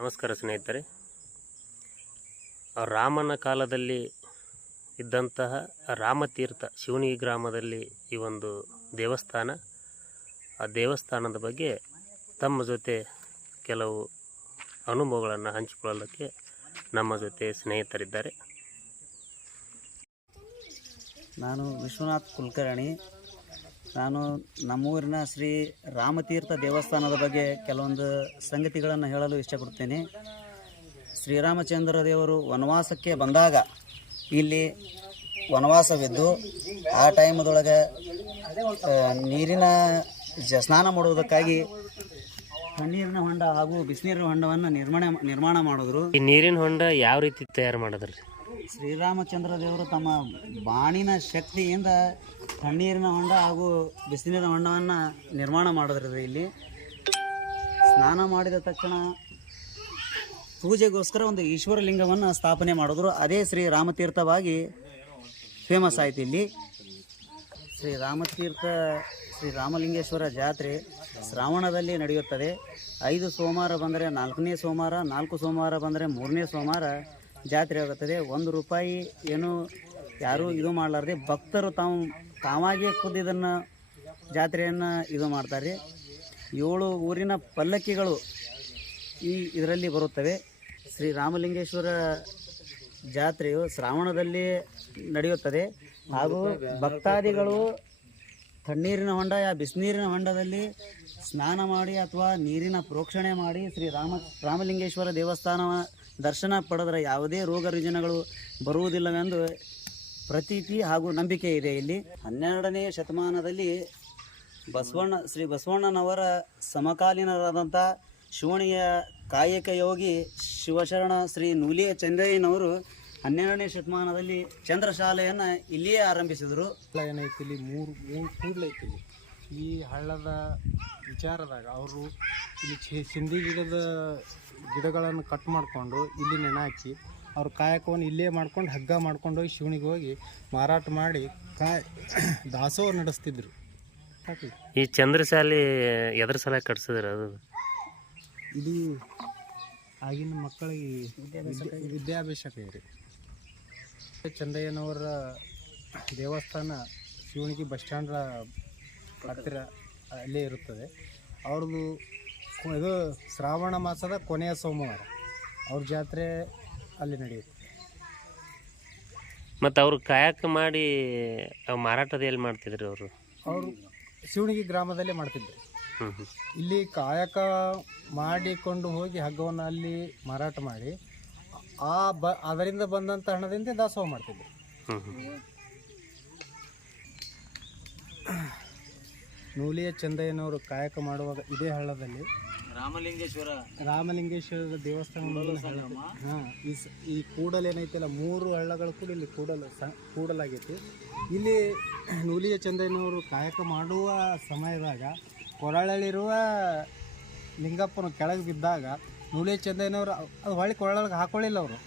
ನಮಸ್ಕಾರ ಸ್ನೇಹಿತರೆ. ರಾಮನ ಕಾಲದಲ್ಲಿ ಇದ್ದಂತಹ ರಾಮತೀರ್ಥ ಶಿವನಿ ಗ್ರಾಮದಲ್ಲಿ ಈ ಒಂದು ದೇವಸ್ಥಾನ, ಆ ದೇವಸ್ಥಾನದ ಬಗ್ಗೆ ತಮ್ಮ ಜೊತೆ ಕೆಲವು ಅನುಭವಗಳನ್ನು ಹಂಚಿಕೊಳ್ಳೋದಕ್ಕೆ ನಮ್ಮ ಜೊತೆ ಸ್ನೇಹಿತರಿದ್ದಾರೆ. ನಾನು ವಿಶ್ವನಾಥ್ ಕುಲಕರ್ಣಿ. ನಾನು ನಮ್ಮೂರಿನ ಶ್ರೀ ರಾಮತೀರ್ಥ ದೇವಸ್ಥಾನದ ಬಗ್ಗೆ ಕೆಲವೊಂದು ಸಂಗತಿಗಳನ್ನು ಹೇಳಲು ಇಷ್ಟಪಡ್ತೇನೆ ಶ್ರೀರಾಮಚಂದ್ರ ದೇವರು ವನವಾಸಕ್ಕೆ ಬಂದಾಗ ಇಲ್ಲಿ ವನವಾಸವಿದ್ದು, ಆ ಟೈಮದೊಳಗೆ ನೀರಿನ ಜ ಸ್ನಾನ ಮಾಡುವುದಕ್ಕಾಗಿ ತಣ್ಣೀರಿನ ಹೊಂಡ ಹಾಗೂ ಬಿಸಿನೀರಿನ ಹೊಂಡವನ್ನು ನಿರ್ಮಾಣ ನಿರ್ಮಾಣ ಮಾಡಿದ್ರು. ಈ ನೀರಿನ ಹೊಂಡ ಯಾವ ರೀತಿ ತಯಾರು ಮಾಡಿದ್ರಿ? ಶ್ರೀರಾಮಚಂದ್ರ ದೇವರು ತಮ್ಮ ಬಾಣಿನ ಶಕ್ತಿಯಿಂದ ತಣ್ಣೀರಿನ ಹೊಂಡ ಹಾಗೂ ಬಿಸಿನೀರಿನ ಹೊಂಡವನ್ನು ನಿರ್ಮಾಣ ಮಾಡಿದ್ರಿ ಇಲ್ಲಿ. ಸ್ನಾನ ಮಾಡಿದ ತಕ್ಷಣ ಪೂಜೆಗೋಸ್ಕರ ಒಂದು ಈಶ್ವರ ಲಿಂಗವನ್ನು ಸ್ಥಾಪನೆ ಮಾಡಿದ್ರು. ಅದೇ ಶ್ರೀ ರಾಮತೀರ್ಥವಾಗಿ ಫೇಮಸ್ ಆಯಿತು ಇಲ್ಲಿ. ಶ್ರೀ ರಾಮತೀರ್ಥ, ಶ್ರೀ ರಾಮಲಿಂಗೇಶ್ವರ ಜಾತ್ರೆ ಶ್ರಾವಣದಲ್ಲಿ ನಡೆಯುತ್ತದೆ. ಐದು ಸೋಮವಾರ ಬಂದರೆ ನಾಲ್ಕನೇ ಸೋಮವಾರ, ನಾಲ್ಕು ಸೋಮವಾರ ಬಂದರೆ ಮೂರನೇ ಸೋಮವಾರ ಜಾತ್ರೆ ಆಗುತ್ತದೆ. ಒಂದು ರೂಪಾಯಿ ಏನು ಯಾರೂ ಇದು ಮಾಡಲಾರ್ದೆ ಭಕ್ತರು ತಾವು ತಾವಾಗಿಯೇ ಖುದ್ದು ಇದನ್ನು ಜಾತ್ರೆಯನ್ನು ಇದು ಮಾಡ್ತಾರೆ. ಏಳು ಊರಿನ ಪಲ್ಲಕ್ಕಿಗಳು ಈ ಇದರಲ್ಲಿ ಬರುತ್ತವೆ. ಶ್ರೀ ರಾಮಲಿಂಗೇಶ್ವರ ಜಾತ್ರೆಯು ಶ್ರಾವಣದಲ್ಲಿ ನಡೆಯುತ್ತದೆ. ಹಾಗೂ ಭಕ್ತಾದಿಗಳು ತಣ್ಣೀರಿನ ಹೊಂಡ, ಯಾ ಬಿಸಿನೀರಿನ ಹೊಂಡದಲ್ಲಿ ಸ್ನಾನ ಮಾಡಿ ಅಥವಾ ನೀರಿನ ಪ್ರೋಕ್ಷಣೆ ಮಾಡಿ ಶ್ರೀ ರಾಮ, ರಾಮಲಿಂಗೇಶ್ವರ ದೇವಸ್ಥಾನ ದರ್ಶನ ಪಡೆದರೆ ಯಾವುದೇ ರೋಗ ರುಜಿನಗಳು ಬರುವುದಿಲ್ಲವೆಂದು ಪ್ರತೀತಿ ಹಾಗೂ ನಂಬಿಕೆ ಇದೆ ಇಲ್ಲಿ. ಹನ್ನೆರಡನೇ ಶತಮಾನದಲ್ಲಿ ಬಸವಣ್ಣ, ಶ್ರೀ ಬಸವಣ್ಣನವರ ಸಮಕಾಲೀನರಾದಂಥ ಶಿವಣಿಯ ಕಾಯಕ ಯೋಗಿ ಶಿವಶರಣ ಶ್ರೀ ನೂಲಿಯ ಚಂದ್ರಯ್ಯನವರು ಹನ್ನೆರಡನೇ ಶತಮಾನದಲ್ಲಿ ಚಂದ್ರಶಾಲೆಯನ್ನು ಇಲ್ಲಿಯೇ ಆರಂಭಿಸಿದರು. ಏನೈತಿ ಇಲ್ಲಿ ಮೂರು ಮೂರು ಕೂಡ್ಲೈತಿ ಇಲ್ಲಿ. ಈ ಹಳ್ಳದ ವಿಚಾರದಾಗ ಅವರು ಇಲ್ಲಿ ಸಿಂಧಿ ಗಿಡದ ಗಿಡಗಳನ್ನು ಕಟ್ ಮಾಡಿಕೊಂಡು ಇಲ್ಲಿ ನೆನೆ ಹಾಕಿ ಅವ್ರ ಕಾಯಕವನ್ನು ಇಲ್ಲೇ ಮಾಡ್ಕೊಂಡು ಹಗ್ಗ ಮಾಡ್ಕೊಂಡು ಹೋಗಿ ಶಿವನಿಗೆ ಹೋಗಿ ಮಾರಾಟ ಮಾಡಿ ಕಾಯ್ ದಾಸೋಹ ನಡೆಸ್ತಿದ್ರು. ಸಾಕು. ಈ ಚಂದ್ರಶಾಲಿ ಎದ್ರ ಸಲ ಕಟ್ಸಿದ್ರ ಅದು? ಇದು ಆಗಿನ ಮಕ್ಕಳಿಗೆ ವಿದ್ಯಾ- ವಿದ್ಯಾಭ್ಯಾಸಕ ರೀ ಚಂದಯ್ಯನವರ ದೇವಸ್ಥಾನ ಶಿವಣಿಗೆ ಬಸ್ ಸ್ಟ್ಯಾಂಡ್ರ ಹತ್ತಿರ ಅಲ್ಲೇ ಇರುತ್ತದೆ. ಅವ್ರದ್ದು ಇದು ಶ್ರಾವಣ ಮಾಸದ ಕೊನೆಯ ಸೋಮವಾರ. ಅವ್ರ ಜಾತ್ರೆ ಅಲ್ಲಿ ನಡೆಯುತ್ತೆ. ಮತ್ತು ಅವರು ಕಾಯಕ ಮಾಡಿ ಮಾರಾಟದ ಎಲ್ಲಿ ಮಾಡ್ತಿದ್ರು ಅವರು? ಅವರು ಶಿವಣಿಗೆ ಗ್ರಾಮದಲ್ಲೇ ಮಾಡ್ತಿದ್ರು. ಇಲ್ಲಿ ಕಾಯಕ ಮಾಡಿಕೊಂಡು ಹೋಗಿ ಹಗ್ಗವನ್ನು ಅಲ್ಲಿ ಮಾರಾಟ ಮಾಡಿ ಆ ಬ ಅದರಿಂದ ಬಂದಂಥ ಹಣದಿಂದ ದಾಸೋಹ ಮಾಡ್ತಿದ್ರು. ನೂಲಿಯ ಚಂದಯ್ಯನವರು ಕಾಯಕ ಮಾಡುವಾಗ ಇದೇ ಹಳ್ಳದಲ್ಲಿ ರಾಮಲಿಂಗೇಶ್ವರ. ರಾಮಲಿಂಗೇಶ್ವರ ದೇವಸ್ಥಾನ ಹಾಂ ಈ ಸ- ಈ ಕೂಡಲ್ ಏನೈತಲ್ಲ ಮೂರು ಹಳ್ಳಗಳು ಕೂಡ ಇಲ್ಲಿ ಕೂಡಲ್ ಸ ಕೂಡಲಾಗೈತಿ. ಇಲ್ಲಿ ನೂಲಿಯ ಚಂದ್ರನವರು ಕಾಯಕ ಮಾಡುವ ಸಮಯದಾಗ ಕೊರಳಲ್ಲಿರುವ ಲಿಂಗಪ್ಪನ ಕೆಳಗೆ ಬಿದ್ದಾಗ ನೂಲಿಯ ಚಂದಯ್ಯನವರು ಅದು ಹೊಳ್ಳಿ ಕೊರಳಗೆ ಹಾಕೊಳ್ಳಿಲ್ಲ ಅವರು.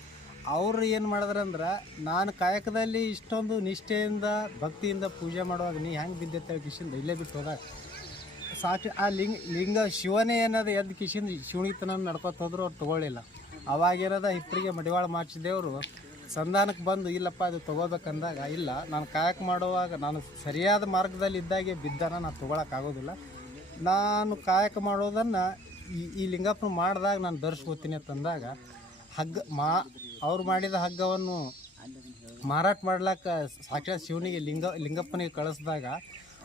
ಅವರು ಏನು ಮಾಡಿದ್ರಂದ್ರೆ ನಾನು ಕಾಯಕದಲ್ಲಿ ಇಷ್ಟೊಂದು ನಿಷ್ಠೆಯಿಂದ ಭಕ್ತಿಯಿಂದ ಪೂಜೆ ಮಾಡುವಾಗ ನೀ ಹೆಂಗೆ ಬಿದ್ದೆ ಕಿಶಿಂದ ಇಲ್ಲೇ ಬಿಟ್ಟು ಹೋದಾಗ ಸಾಕ್ಷಿ ಆ ಲಿಂಗ ಲಿಂಗ ಶಿವನೇ ಏನದ ಎದ್ದು ಕಿಶಿಂದ ಶಿವಣಿತನ ನಡ್ಕೊತ ಹೋದ್ರು ಅವ್ರು ತಗೊಳ್ಳಿಲ್ಲ. ಅವಾಗಿರೋದ ಹಿಪ್ಪರಿಗೆ ಮಡಿವಾಳ ಮಾಚಿದೇವರು ಸಂಧಾನಕ್ಕೆ ಬಂದು, ಇಲ್ಲಪ್ಪ ಅದು ತಗೋಬೇಕಂದಾಗ, ಇಲ್ಲ, ನಾನು ಕಾಯಕ ಮಾಡುವಾಗ ನಾನು ಸರಿಯಾದ ಮಾರ್ಗದಲ್ಲಿ ಇದ್ದಾಗೆ ಬಿದ್ದಾನ, ನಾನು ತೊಗೊಳಕ್ಕಾಗೋದಿಲ್ಲ ನಾನು ಕಾಯಕ ಮಾಡೋದನ್ನು ಈ ಈ ಲಿಂಗಪ್ಪನ ಮಾಡಿದಾಗ ನಾನು ಧರಿಸ್ಕೋತೀನಿ ಅಂತಂದಾಗ, ಹಗ್ಗ ಮಾ, ಅವ್ರು ಮಾಡಿದ ಹಗ್ಗವನ್ನು ಮಾರಾಟ ಮಾಡ್ಲಾಕ ಸಾಕ್ಷಾತ್ ಶಿವನಿಗೆ ಲಿಂಗ, ಲಿಂಗಪ್ಪನಿಗೆ ಕಳಿಸಿದಾಗ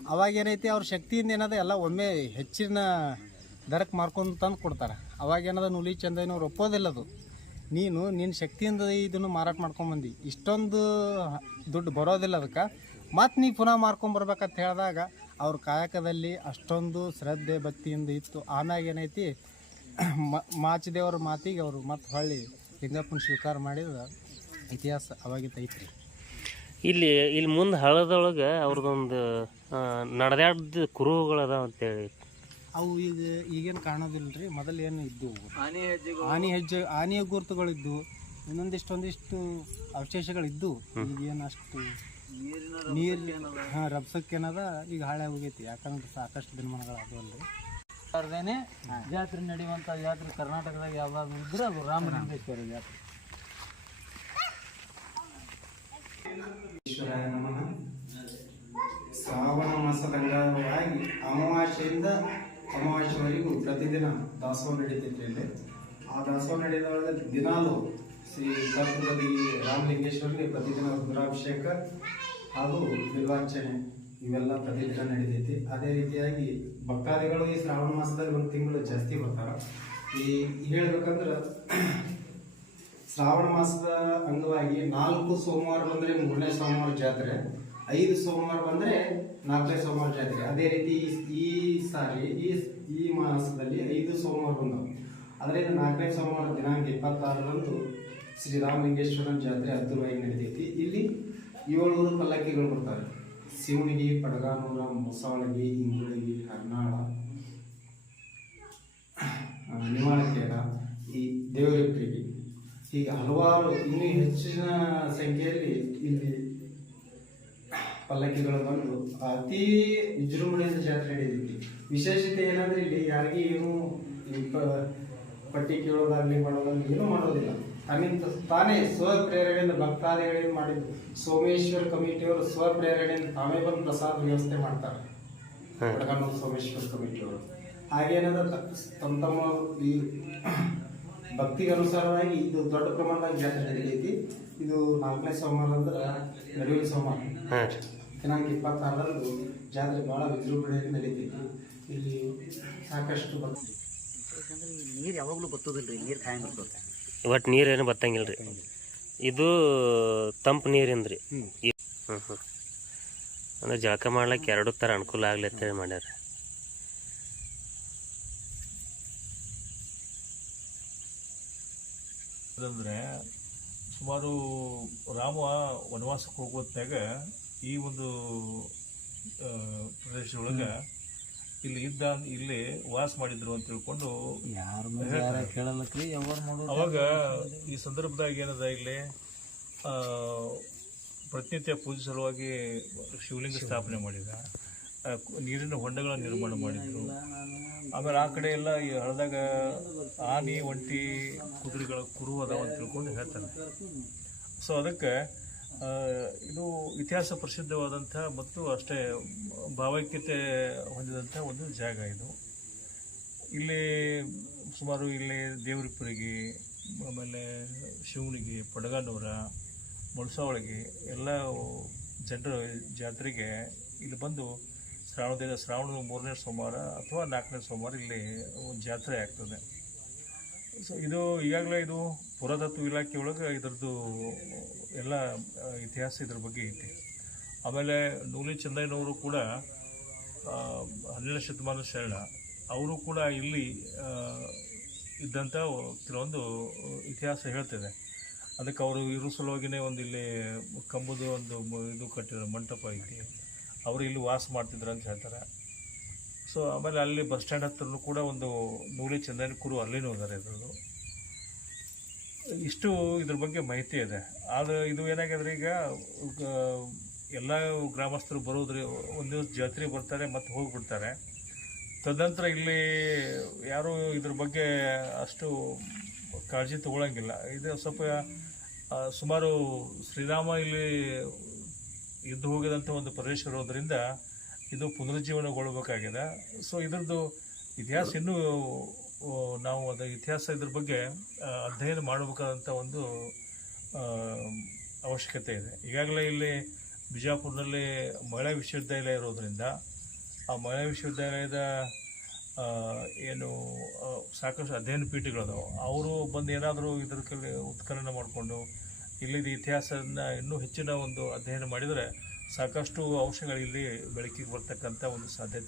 ಅವಾಗ ಏನೈತಿ ಅವ್ರ ಶಕ್ತಿಯಿಂದ ಏನದ ಎಲ್ಲ ಒಮ್ಮೆ ಹೆಚ್ಚಿನ ದರಕ್ಕೆ ಮಾರ್ಕೊಂಡು ತಂದು ಕೊಡ್ತಾರೆ. ಅವಾಗ ಏನದ ನುಲಿ ಏನೋ ಒಪ್ಪೋದಿಲ್ಲ ಅದು. ನೀನು ನಿನ್ನ ಶಕ್ತಿಯಿಂದ ಇದನ್ನು ಮಾರಾಟ ಮಾಡ್ಕೊಂಬಂದು ಇಷ್ಟೊಂದು ದುಡ್ಡು ಬರೋದಿಲ್ಲ ಅದಕ್ಕೆ. ಮತ್ತು ನೀ ಪುನಃ ಮಾರ್ಕೊಂಬರ್ಬೇಕಂತ ಹೇಳಿದಾಗ ಅವ್ರ ಕಾಯಕದಲ್ಲಿ ಅಷ್ಟೊಂದು ಶ್ರದ್ಧೆ ಭಕ್ತಿಯಿಂದ ಇತ್ತು. ಆಮ್ಯಾಗ ಏನೈತಿ ಮಾಚಿದೇವ್ರ ಮಾತಿಗೆ ಅವರು ಮತ್ತೆ ಹೊಳ್ಳಿ ಲಿಂಗಪ್ಪನ ಸ್ವೀಕಾರ ಮಾಡಿದ ಇತಿಹಾಸ ಅವಾಗಿಂದ ಐತ್ರಿ. ಇಲ್ಲಿ ಇಲ್ಲಿ ಮುಂದೆ ಹಳದೊಳಗೆ ಅವ್ರದ್ದೊಂದು ನಡೆದಾಡ್ದ ಕುರುಹುಗಳದಾವ ಅಂತೇಳಿ. ಅವು ಈಗ ಈಗೇನು ಕಾಣೋದಿಲ್ಲ ರೀ ಮೊದಲು ಏನು ಇದ್ದು ಆನೆ ಹೆಜ್ಜೆ ಆನೆಯ ಗುರುತುಗಳಿದ್ದು ಇನ್ನೊಂದಿಷ್ಟು ಒಂದಿಷ್ಟು ಅವಶೇಷಗಳಿದ್ದು ಈಗೇನು ಅಷ್ಟು ನೀರು ಹಾಂ ರಬ್ಸಕ್ಕೇನದ ಈಗ ಹಾಳೆ ಹೋಗೈತಿ. ಯಾಕಂದ್ರೆ ಸಾಕಷ್ಟು ದಿನಮಾನಗಳು ಅದು ಅಲ್ರಿ. ಅವ್ರದೇನೆ ಜಾತ್ರೆ ನಡೆಯುವಂಥ ಜಾತ್ರೆ ಕರ್ನಾಟಕದಾಗ ಯಾವಾಗ ಇದ್ರೆ ಅದು ರಾಮಲಿಂಗೇಶ್ವರ ಜಾತ್ರೆ. ಶ್ರಾವಣ ಮಾಸದ ಅಂಗವಾಗಿ ಅಮಾವಾಸ್ಯೆಯಿಂದ ಅಮಾವಾಸ್ಯವರೆಗೂ ಪ್ರತಿದಿನ ದಾಸೋಹ ನಡೀತೈತಿ ಇಲ್ಲಿ. ಆ ದಾಸೋಹ ನಡೆಯುವಾಗ ದಿನಾಲು ಶ್ರೀ ಕರ್ತುಗದಿ ರಾಮಲಿಂಗೇಶ್ವರಿಗೆ ಪ್ರತಿದಿನ ರುದ್ರಾಭಿಷೇಕ ಹಾಗೂ ಬಿಲ್ವಾರ್ಚನೆ ಇವೆಲ್ಲ ಪ್ರತಿದಿನ ನಡೀತೈತಿ. ಅದೇ ರೀತಿಯಾಗಿ ಭಕ್ತಾದಿಗಳು ಈ ಶ್ರಾವಣ ಮಾಸದಲ್ಲಿ ಒಂದು ತಿಂಗಳು ಜಾಸ್ತಿ ಬರ್ತಾರೆ. ಈ ಹೇಳ್ಬೇಕಂದ್ರೆ ಶ್ರಾವಣ ಮಾಸದ ಅಂಗವಾಗಿ ನಾಲ್ಕು ಸೋಮವಾರ ಬಂದರೆ ಮೂರನೇ ಸೋಮವಾರ ಜಾತ್ರೆ ಐದು ಸೋಮವಾರ ಬಂದರೆ ನಾಲ್ಕನೇ ಸೋಮವಾರ ಜಾತ್ರೆ. ಅದೇ ರೀತಿ ಈ- ಸಾರಿ ಈ ಈ ಮಾಸದಲ್ಲಿ ಐದು ಸೋಮವಾರ ಬಂದವು ಅದರಿಂದ ನಾಲ್ಕನೇ ಸೋಮವಾರ ದಿನಾಂಕ ಇಪ್ಪತ್ತಾರರಂದು ಶ್ರೀರಾಮಲಿಂಗೇಶ್ವರನ ಜಾತ್ರೆ ಅದ್ದೂರಿಯಾಗಿ ನಡೆದೈತಿ ಇಲ್ಲಿ ಏಳೂರು ಪಲ್ಲಕ್ಕಿಗಳು ಬರ್ತಾರೆ. ಶಿವನಿಗೆ ಪಡಗಾನೂರ ಮೊಸವಳಗಿ ಇಂಗುಳಗಿ ಹರ್ನಾಳ ಆ, ನಿವಾಳಕೇರ ಈ ದೇವರಿಪ್ಪರಿಗೆ ಹೀಗೆ ಹಲವಾರು ಇನ್ನೂ ಹೆಚ್ಚಿನ ಸಂಖ್ಯೆಯಲ್ಲಿ ಇಲ್ಲಿ ಪಲ್ಲಕ್ಕಿಗಳು ಬಂದು ಅತಿ ವಿಜೃಂಭಣೆಯಿಂದ ಜಾತ್ರೆ ನಡೆಯುತ್ತೆ ವಿಶೇಷತೆ ಏನಂದ್ರೆ ಇಲ್ಲಿ ಯಾರಿಗೆ ಏನು ಈ ಪಟ್ಟಿ ಕೇಳೋದಾಗ್ಲಿ ಮಾಡೋದಾಗ್ಲಿ ಏನೂ ಮಾಡೋದಿಲ್ಲ. ತನ್ನಿಂದ ತಾನೇ ಸ್ವಪ್ರೇರಣೆಯಿಂದ ಭಕ್ತಾದಿಗಳೇನು ಮಾಡಿದ್ದು. ಸೋಮೇಶ್ವರ ಕಮಿಟಿಯವರು ಸ್ವಪ್ರೇರಣೆಯಿಂದ ತಾವೇ ಬಂದು ಪ್ರಸಾದ ವ್ಯವಸ್ಥೆ ಮಾಡ್ತಾರೆ. ಸೋಮೇಶ್ವರ ಕಮಿಟಿಯವರು. ಹಾಗೇನದ ತಮ್ಮ ತಮ್ಮ ಈ ಭಕ್ತಿಗೆ ಅನುಸಾರವಾಗಿ ಇದು ದೊಡ್ಡ ಪ್ರಮಾಣದಾಗ ಜಾತ್ರೆ ನಡೆಯೈತಿ ಇದು ನಾಲ್ಕನೇ ಸೋಮವಾರ ಅಂದ್ರೆ ನಡುವಿನ ಸೋಮವಾರ. ದಿನಾಂಕ ಇಪ್ಪತ್ತಾರರಂದು ಜಾತ್ರೆ ಬಹಳ ವಿಜೃಂಭಣೆಯಲ್ಲಿ ನಡೀತೈತಿ. ಇಲ್ಲಿ ಸಾಕಷ್ಟು ಭಕ್ತಿ ನೀರು ಯಾವಾಗಲೂ ಬತ್ತೋದಿಲ್ಲ ರೀ ನೀರು ಖಾಯಂ ಬರ್ತದೆ ಒಟ್ಟು ನೀರೇನು ಬತ್ತಂಗಿಲ್ಲ ರೀ ಇದು ತಂಪು ನೀರಿಂದ ರೀ ಹ್ಞೂ ಹ್ಞೂ ಅಂದ್ರೆ ಜಳಕ ಮಾಡ್ಲಿಕ್ಕೆ ಎರಡು ಥರ ಅನುಕೂಲ ಆಗ್ಲಿ ಅಂತೇಳಿ ಮಾಡ್ಯಾರ ಅದಂದ್ರೆ ಸುಮಾರು ರಾಮ ವನವಾಸಕ್ಕೆ ಹೋಗುವತ್ತಾಗ ಈ ಒಂದು ಪ್ರದೇಶದೊಳಗೆ ಇಲ್ಲಿ ಇದ್ದ ಇಲ್ಲಿ ವಾಸ ಮಾಡಿದ್ರು ಅಂತ ತಿಳ್ಕೊಂಡು ಅವಾಗ ಈ ಸಂದರ್ಭದಾಗ ಏನದ ಇಲ್ಲಿ ಪ್ರತಿನಿತ್ಯ ಪೂಜೆ ಸಲುವಾಗಿ ಶಿವಲಿಂಗ. ಸ್ಥಾಪನೆ ಮಾಡಿದ. ನೀರಿನ ಹೊಂಡಗಳ ನಿರ್ಮಾಣ ಮಾಡಿದ್ರು. ಆಮೇಲೆ ಆ ಕಡೆ ಎಲ್ಲ ಈ ಹಳದಾಗ ಆನೆ, ಒಂಟಿ, ಕುದುರೆಗಳ ಕುರು ಅದಾವ ಅಂತ ತಿಳ್ಕೊಂಡು ಹೇಳ್ತಾರೆ. ಸೊ ಅದಕ್ಕೆ ಇದು ಇತಿಹಾಸ ಪ್ರಸಿದ್ಧವಾದಂಥ ಮತ್ತು ಅಷ್ಟೇ ಭಾವೈಕ್ಯತೆ ಹೊಂದಿದಂಥ ಒಂದು ಜಾಗ ಇದು. ಇಲ್ಲಿ ಸುಮಾರು ಇಲ್ಲಿ ದೇವ್ರಿಪುರಿಗೆ ಆಮೇಲೆ ಶಿವನಿಗೆ, ಪಡಗಾನೂರ ಮುಳ್ಸಾವಳಿಗೆ ಎಲ್ಲ ಜನರು ಜಾತ್ರೆಗೆ ಇಲ್ಲಿ ಬಂದು ಶ್ರಾವಣದಿಂದ ಶ್ರಾವಣದ ಮೂರನೇ ಸೋಮವಾರ ಅಥವಾ ನಾಲ್ಕನೇ ಸೋಮವಾರ ಇಲ್ಲಿ ಒಂದು ಜಾತ್ರೆ ಆಗ್ತದೆ. ಸೊ ಇದು ಈಗಾಗಲೇ ಇದು ಪುರಾತತ್ವ ಇಲಾಖೆ ಒಳಗೆ ಇದರದ್ದು ಎಲ್ಲ ಇತಿಹಾಸ ಇದ್ರ ಬಗ್ಗೆ ಐತಿ. ಆಮೇಲೆ ನೂಲಿ ಚಂದಯ್ಯನವರು ಕೂಡ ಹನ್ನೆರಡು ಶತಮಾನ ಶರಣ. ಅವರು ಕೂಡ ಇಲ್ಲಿ ಇದ್ದಂಥ ಕೆಲವೊಂದು ಇತಿಹಾಸ ಹೇಳ್ತಿದೆ. ಅದಕ್ಕೆ ಅವರು ಇರೋ ಸಲುವಾಗಿನೇ ಒಂದು ಇಲ್ಲಿ ಕಂಬದ ಒಂದು ಇದು ಕಟ್ಟಿರೋ ಮಂಟಪ ಐತಿ. ಅವರು ಇಲ್ಲಿ ವಾಸ ಮಾಡ್ತಿದ್ರು ಅಂತ ಹೇಳ್ತಾರೆ. ಸೊ ಆಮೇಲೆ ಅಲ್ಲಿ ಬಸ್ ಸ್ಟ್ಯಾಂಡ್ ಹತ್ರನೂ ಕೂಡ ಒಂದು ನೂಲಿ ಚಂದನ ಕುರು ಅಲ್ಲಿನೂ ಇದ್ದಾರೆ ಇದ್ರದ್ದು. ಇಷ್ಟು ಇದ್ರ ಬಗ್ಗೆ ಮಾಹಿತಿ ಇದೆ. ಆದರೆ ಇದು ಏನಾಗಿದೆ ಈಗ ಎಲ್ಲ ಗ್ರಾಮಸ್ಥರು ಬರೋದ್ರಿ, ಒಂದು ದಿವಸ ಜಾತ್ರೆ ಬರ್ತಾರೆ ಮತ್ತೆ ಹೋಗ್ಬಿಡ್ತಾರೆ. ತದನಂತರ ಇಲ್ಲಿ ಯಾರು ಇದ್ರ ಬಗ್ಗೆ ಅಷ್ಟು ಕಾಳಜಿ ತಗೊಳ್ಳೋಂಗಿಲ್ಲ ಇದು ಸ್ವಲ್ಪ ಸುಮಾರು ಶ್ರೀರಾಮ ಇಲ್ಲಿ ಇದ್ದು ಹೋಗಿದಂಥ ಒಂದು ಪ್ರದೇಶ ಇರೋದರಿಂದ ಇದು ಪುನರುಜ್ಜೀವನಗೊಳ್ಳಬೇಕಾಗಿದೆ ಸೊ ಇದರದ್ದು ಇತಿಹಾಸ ಇನ್ನೂ ನಾವು ಅದರ ಇತಿಹಾಸ ಇದ್ರ ಬಗ್ಗೆ ಅಧ್ಯಯನ ಮಾಡಬೇಕಾದಂಥ ಒಂದು ಅವಶ್ಯಕತೆ ಇದೆ. ಈಗಾಗಲೇ ಇಲ್ಲಿ ಬಿಜಾಪುರದಲ್ಲಿ ಮಹಿಳಾ ವಿಶ್ವವಿದ್ಯಾಲಯ ಇರೋದರಿಂದ, ಆ ಮಹಿಳಾ ವಿಶ್ವವಿದ್ಯಾಲಯದ ಏನು ಸಾಕಷ್ಟು ಅಧ್ಯಯನ ಪೀಠಗಳದಾವೆ. ಅವರು ಬಂದು ಏನಾದರೂ ಇದ್ರ ಕಡೆ ಉತ್ಖನನ ಮಾಡಿಕೊಂಡು ಇಲ್ಲಿದ ಇತಿಹಾಸನ ಇನ್ನೂ ಹೆಚ್ಚಿನ ಒಂದು ಅಧ್ಯಯನ ಮಾಡಿದರೆ ಸಾಕಷ್ಟು ಅಂಶಗಳು ಇಲ್ಲಿ ಬೆಳಕಿಗೆ ಬರ್ತಕ್ಕಂಥ ಒಂದು ಸಾಧ್ಯತೆ